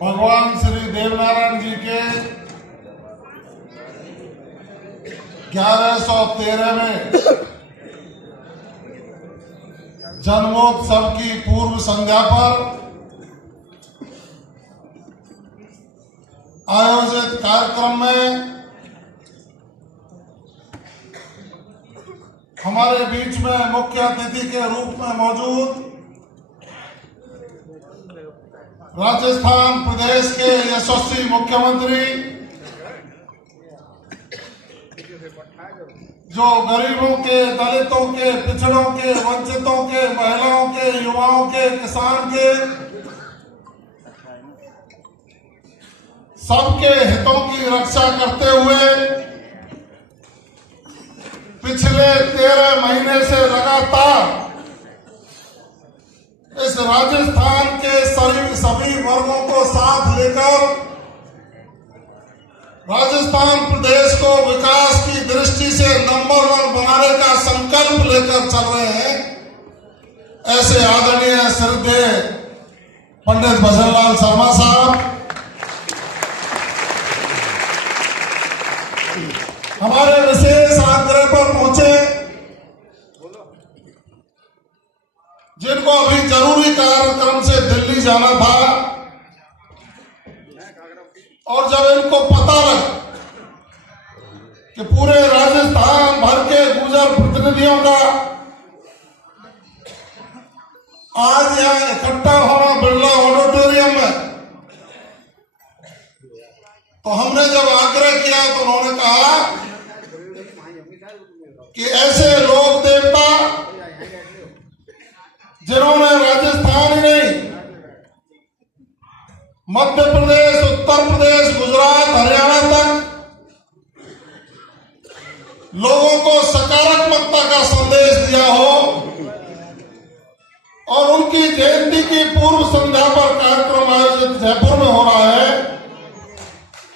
भगवान श्री देवनारायण जी के 1113वें जन्मोत्सव की पूर्व संध्या पर आयोजित कार्यक्रम में हमारे बीच में मुख्य अतिथि के रूप में मौजूद राजस्थान प्रदेश के यशस्वी मुख्यमंत्री, जो गरीबों के, दलितों के, पिछड़ों के, वंचितों के, महिलाओं के, युवाओं के, किसान के, सबके हितों की रक्षा करते हुए पिछले 13 महीने से लगातार इस राजस्थान के सभी वर्गों को साथ लेकर राजस्थान प्रदेश को विकास की दृष्टि से नंबर 1 बनाने का संकल्प लेकर चल रहे हैं। ऐसे आदरणीय श्रद्धेय पंडित भजनलाल शर्मा साहब हमारे विशेष आग्रह पर पहुंचे, जिनको अभी जरूरी कार्यक्रम से दिल्ली जाना था, और जब इनको पता लगा कि पूरे राजस्थान भर के गुर्जर प्रतिनिधियों का आज यहां इकट्ठा होना बिरला ऑडिटोरियम में, तो हमने जब आग्रह किया तो उन्होंने कहा कि ऐसे लोक देवता जिन्होंने राजस्थान ही नहीं, मध्य प्रदेश, उत्तर प्रदेश, गुजरात, हरियाणा तक लोगों को सकारात्मकता का संदेश दिया हो, और उनकी जयंती की पूर्व संध्या पर कार्यक्रम आयोजित जयपुर में हो रहा है,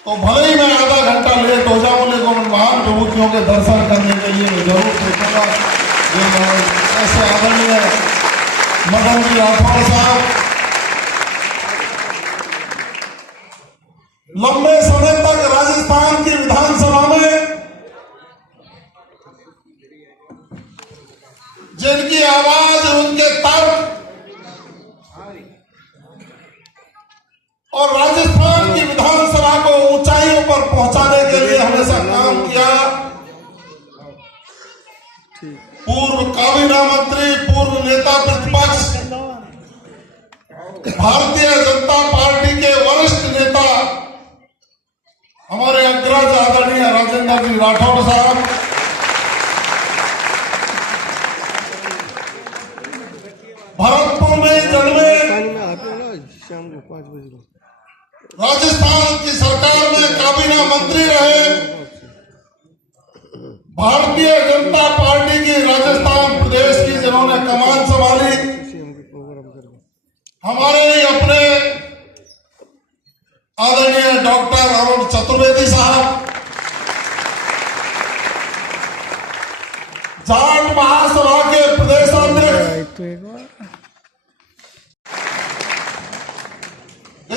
तो भले ही मैं आधा घंटा लेट हो जाऊं, लेकिन उन महान विभूतियों के दर्शन करने के लिए मैं जरूर पहुंचूंगा। ऐसे आदरणीय मदन जी राठौड़ साहब लंबे समय तक राजस्थान की विधानसभा में जिनकी आवाज, उनके तर्क और राजस्थान की विधानसभा को ऊंचाइयों पर पहुंचाने के लिए हमेशा काम किया, पूर्व काबीना मंत्री, पूर्व नेता प्रतिपक्ष, भारतीय जनता पार्टी के वरिष्ठ नेता हमारे अग्रज आदरणीय राजेंद्र जी राठौड़ साहब, भरतपुर में जन्मे, शाम को 5 बजे राजस्थान की सरकार में काबीना मंत्री रहे, भारतीय जनता पार्टी की राजस्थान प्रदेश की जिन्होंने कमान संभाली, हमारे ही अपने आदरणीय डॉक्टर अरुण चतुर्वेदी साहब, जाट महासभा के प्रदेशाध्यक्ष,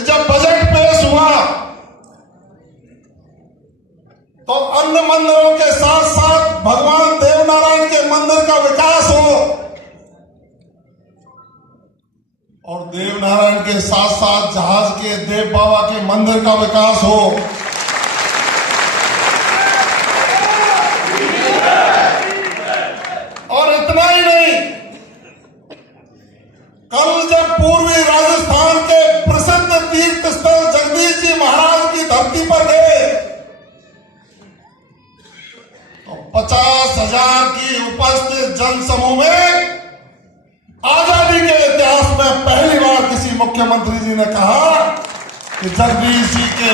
जब बजट पेश हुआ तो अन्य मंदिरों के साथ साथ भगवान देवनारायण के मंदिर का विकास हो, और देवनारायण के साथ साथ जहाज के देव बाबा के मंदिर का विकास हो। और इतना ही नहीं, कल जब पूर्वी राजस्थान के प्रसिद्ध तीर्थ स्थल जगदीश जी महाराज की धरती पर गए, तो 50,000 की उपस्थित जनसमूह में आजादी के इतिहास में पहली बार किसी मुख्यमंत्री जी ने कहा कि जगदीश जी के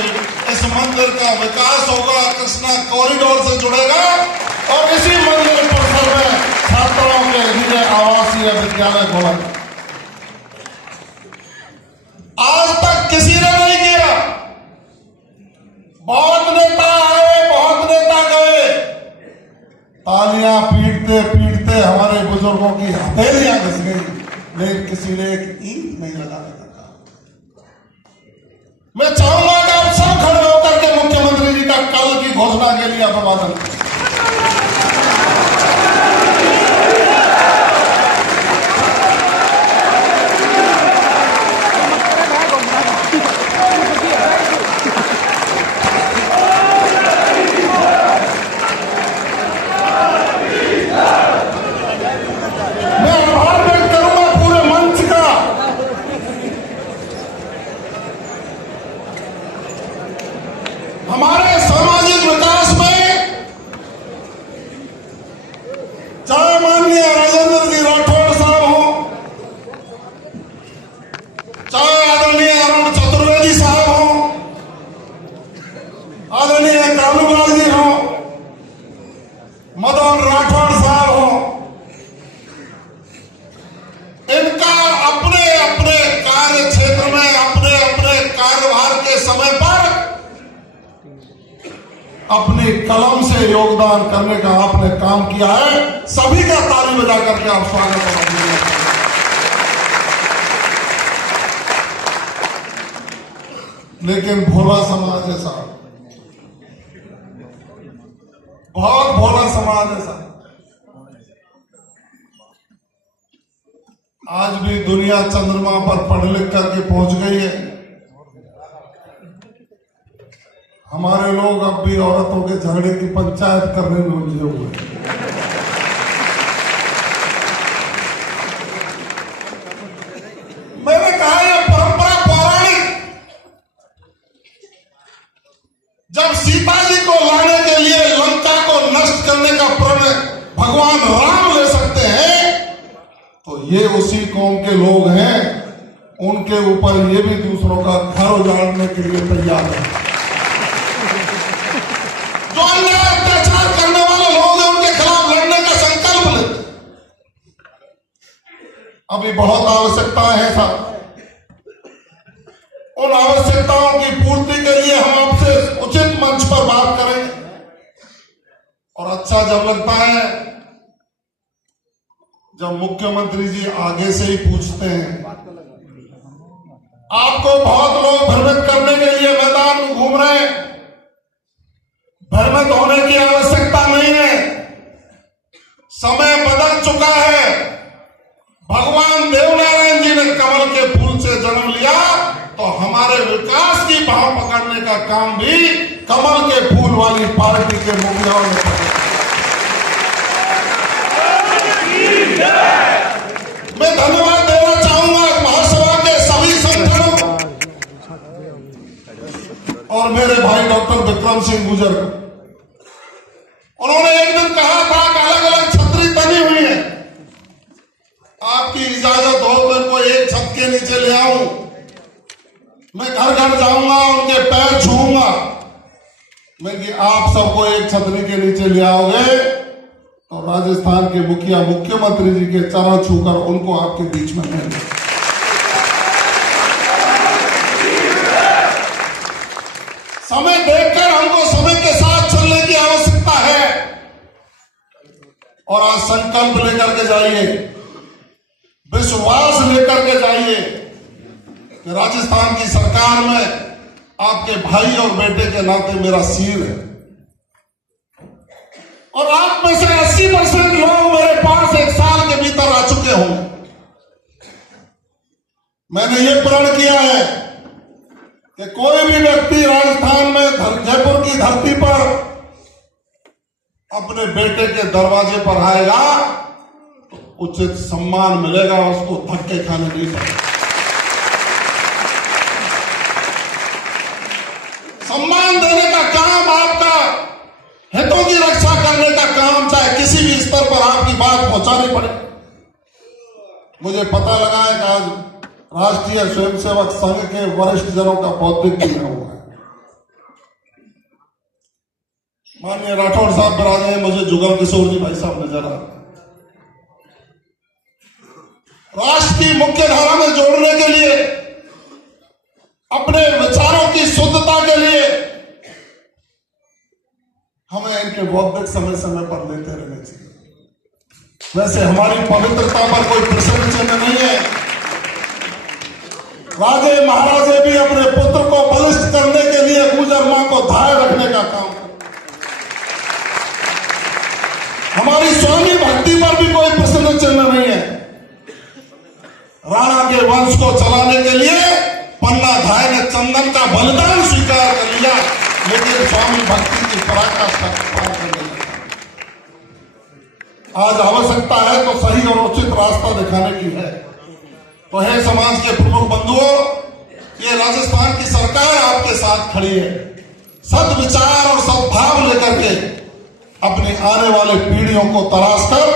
इस मंदिर का विकास होगा, कृष्णा कॉरिडोर से जुड़ेगा, और इसी मंदिर परिसर में छात्राओं के लिए आवासीय विद्यालय खोलेगा। आज तक किसी ने नहीं किया। बहुत नेता आए, बहुत नेता गए, तालियां पीटते पीटते हमारे बुजुर्गों की हथेलियां घिस गई, लेकिन किसी ने एक ईंट नहीं लगाने का कहा। घोषणा के लिए अभिवादन। हमारे सामाजिक विकास में चाहे माननीय राजेंद्र जी राठौड़ साहब हो, चाहे आदरणीय अरुण चतुर्वेदी साहब हो, आदरणीय कालूलाल जी हो, मदन राठौड़ साहब हो, इनका अपने अपने कार्य क्षेत्र में अपने अपने कार्यभार के समय पर अपनी कलम से योगदान करने का आपने काम किया है। सभी का ताली बजा करके आप स्वागत करेंगे। लेकिन भोला समाज है साहब, बहुत भोला समाज है साहब। आज भी दुनिया चंद्रमा पर पढ़ लिख करके पहुंच गई है। हमारे लोग अब भी औरतों के झगड़े की पंचायत करने में उलझे हुए हैं। मैंने कहा यह परंपरा पौराणिक, जब सीता जी को लाने के लिए लंका को नष्ट करने का प्रण भगवान राम ले सकते हैं, तो ये उसी कौम के लोग हैं, उनके ऊपर ये भी दूसरों का घर उजाड़ने के लिए तैयार है। जो अन्याय अत्याचार करने वाले लोग हैं उनके खिलाफ लड़ने का संकल्प लेते। अभी बहुत आवश्यकताएं हैं साहब, उन आवश्यकताओं की पूर्ति के लिए हम आपसे उचित मंच पर बात करेंगे। और अच्छा जब लगता है जब मुख्यमंत्री जी आगे से ही पूछते हैं। आपको बहुत लोग भ्रमित करने के लिए मैदान में घूम रहे हैं। भ्रमित होने की आवश्यकता नहीं है, समय बदल चुका है। भगवान देवनारायण जी ने कमल के फूल से जन्म लिया, तो हमारे विकास की भाव पकड़ने का काम भी कमल के फूल वाली पार्टी के मुखियाओं ने किया। मैं धन्यवाद देना चाहूंगा महासभा के सभी संगठनों और मेरे भाई डॉक्टर विक्रम सिंह गुजर। उन्होंने एक दिन कहा था कि अलग अलग छतरी बनी हुई है, आपकी इजाजत हो तो इनको एक छत के नीचे ले आऊं, मैं घर घर जाऊंगा, उनके पैर छूऊंगा। मैं कि आप सबको एक छतरी के नीचे ले आओगे तो राजस्थान के मुखिया मुख्यमंत्री जी के चरण छूकर उनको आपके बीच में लेंगे। समय देखकर हमको समय के साथ चलने की आवश्यकता है। और आज संकल्प लेकर के जाइए, विश्वास लेकर के जाइए कि राजस्थान की सरकार में आपके भाई और बेटे के नाते मेरा सिर है। और आप में से 80% लोग मेरे पास एक साल के भीतर आ चुके होंगे। मैंने ये प्रण किया है कि कोई भी व्यक्ति राजस्थान में जयपुर की धरती पर अपने बेटे के दरवाजे पर आएगा तो उचित सम्मान मिलेगा, उसको धक्के खाने नहीं पड़ेगा। सम्मान देने का काम आपका, हितों की रक्षा करने का काम, चाहे किसी भी स्तर पर आपकी बात पहुंचानी पड़े। मुझे पता लगा है कि आज राष्ट्रीय स्वयंसेवक संघ के वरिष्ठ जनों का बौद्धिक दिया हुआ है। माननीय राठौड़ साहब बराज हैं, मुझे जुगल किशोर जी भाई साहब नजर आ रहे। राष्ट्र की मुख्य धारा में जोड़ने के लिए, अपने विचारों की शुद्धता के लिए हमें इनके बौद्धिक समय समय पर लेते रहने चाहिए। वैसे हमारी पवित्रता पर कोई प्रश्न चिन्ह नहीं है। राजे महाराजे भी अपने पुत्र को बलिष्ठ करने के लिए गुजर मां को धाय रखने का काम करते। पन्ना धाय ने चंदन का बलिदान स्वीकार कर लिया, लेकिन स्वामी भक्ति की पराकाष्ठा को पार करने लगा। आज आवश्यकता है तो सही और उचित रास्ता दिखाने की है। तो है समाज के प्रमुख बंधुओं, ये राजस्थान की सरकार आपके साथ खड़ी है। सद्विचार और सद्भाव लेकर के अपनी आने वाले पीढ़ियों को तराश कर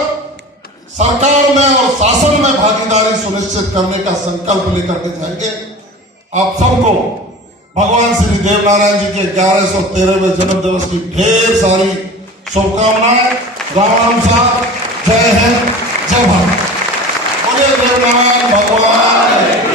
सरकार में और शासन में भागीदारी सुनिश्चित करने का संकल्प लेकर के जाएंगे। आप सबको भगवान श्री देवनारायण जी के 1113वें जन्म दिवस की ढेर सारी शुभकामनाएं। राम साहब, जय हिंद, जय भारत। बोले देवनारायण भगवान।